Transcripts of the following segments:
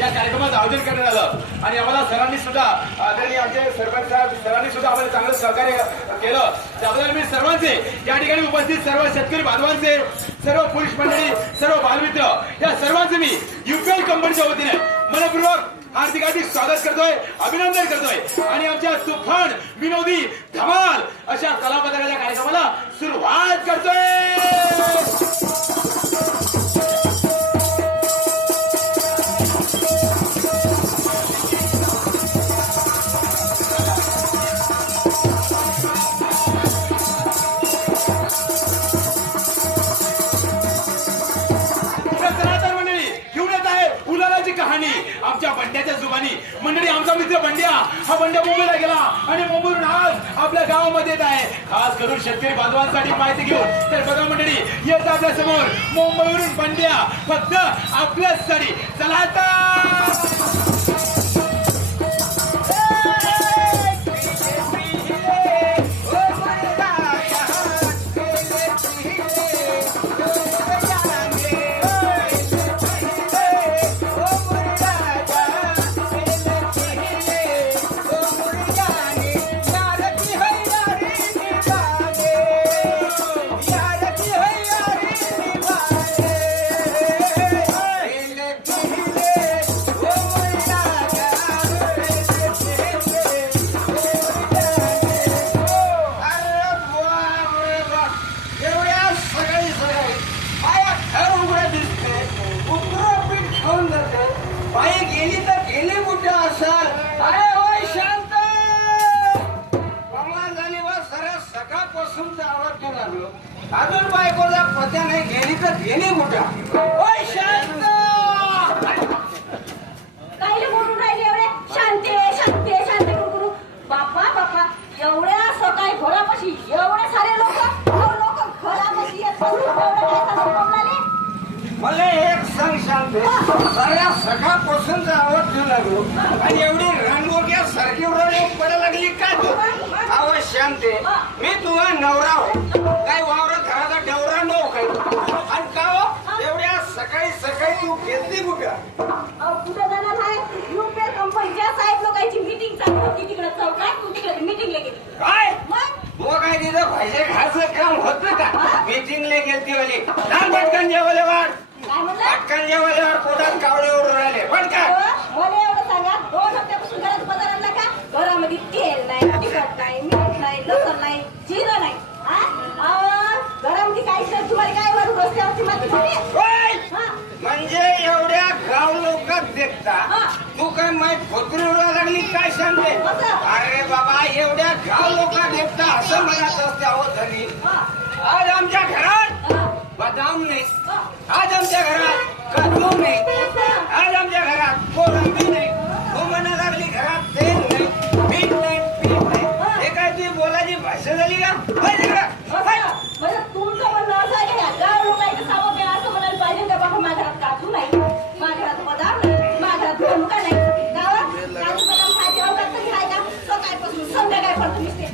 या कार्यक्रमाचं आयोजन करण्यात आलं आणि आम्हाला सरांनी सुद्धा आदरणीय आमचे सरपंच साहेब सरांनी सुद्धा आम्हाला चांगलं सहकार्य केलं. त्याबद्दल मी सर्वांचे या ठिकाणी उपस्थित सर्व शेतकरी बांधवांचे, सर्व पुरुष मंडळी, सर्व बालमित्र या सर्वांचे मी युपीएल कंपनीच्या वतीने मनपूर्वक हार्दिक स्वागत करतोय, अभिनंदन करतोय आणि आमच्या तुफान विनोदी धमाल अशा कलापथकाच्या कार्यक्रमाला सुरुवात करतोय. आमच्या बंड्याच्या जुबानी मंडळी. आमचा मित्र बंड्या, हा बंड्या मुंबईला गेला आणि मुंबईवरून आज आपल्या गावामध्ये येत आहे, खास करून शेतकरी बांधवांसाठी माहिती घेऊन. तर बघा मंडळी, येत आपल्या समोर मुंबईवरून बंड्या, फक्त आपल्यासाठी. चला आता अजून बायकोला पत्या नाही गेली तर गेली कुठं. ओय शांत काय बोलून राहिले एवढे? शांती शांती शांती करू. बापा बापा, एवढ्या सकाळी घरापाशी एवढे सारे लोक घरापाशी मला एक सांग शांत, सगळ्या सकाळपासून आवाज देऊ लागलो आणि एवढी रणगोग्या सारखी पडायला लागली काय तू? आवाज शांत, मी तुझा नवरा हो, काय वावरात घराचा डेवरा नो काय? आणि का हो एवढ्या सकाळी सकाळी तू घेतली कुठं? कुठं जाणार नाही, युपीएल कंपनीच्या साहेब लोकांची मीटिंग चालू होती तिकडे चौकात. तू तिकडे मीटिंगला गेली काय? मग तो काय तिथं भाजी घायचं काम होत का? मीटिंगला गेलती वाली लहान पटकन जेवल्यावर काय म्हणलं? पटकन जेवल्यावर पोटात कावळे उडून राहिले पण काय? मला एवढं सांगा, 2 हप्त्यापासून घरात बाजार आणला का? घरामध्ये तेल नाही, तिखट नाही, मीठ नाही, लसूण नाही, जिरं नाही. घरामध्ये काही तर तुम्हाला काय वरून रस्त्यावरची माती म्हणजे एवढ्या गाव लोकात देखता तू काय माहित फोतरी उडवा लागली काय सांगते? अरे बाबा, एवढ्या गाव लोकात देखता असं म्हणत असते. अहो धनी, आज आमच्या घरात बदाम नाही, आज आमच्या घरात काजू नाही, आज आमच्या घरात कोळंबी नाही. तो म्हणा लागली घरात तेल नाही, मीठ नाही, पीठ नाही. हे काय तुझी बोलायची भाषा झाली का? म्हणजे तुमचं म्हणणं असं आहे का गाव लोकांचं सावं प्या असं म्हणायला पाहिजे का? बाबा माझ्या घरात काजू नाही, माझ्या घरात बदाम नाही, माझ्या घरात भुणका नाही. गावात काजू बदाम खायचे अवघात तरी आहे का? सकाळपासून संध्याकाळपर्यंत नुसते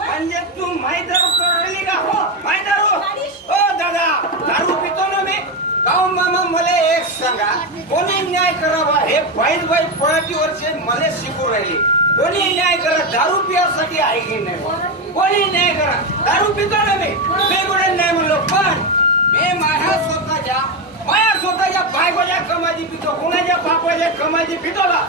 म्हणजे तू माही दारू करली का? हो माही दारू. हो दादा, दारू पितो ना मी. काहून मामा मला एक सांगा, कोणी न्याय करावा हे बाईत बाईत पळाटी वर्षे मला शिकू राहिले. कोणी न्याय करा, दारू पियासाठी आहे की नाही? कोणी न्याय करा, दारू पितो ना मी कुठे नाही म्हणलो, पण मी माझ्या स्वतःच्या बायकोच्या कमाजी पितो, कुणाच्या बापाच्या कमाजी पितो का?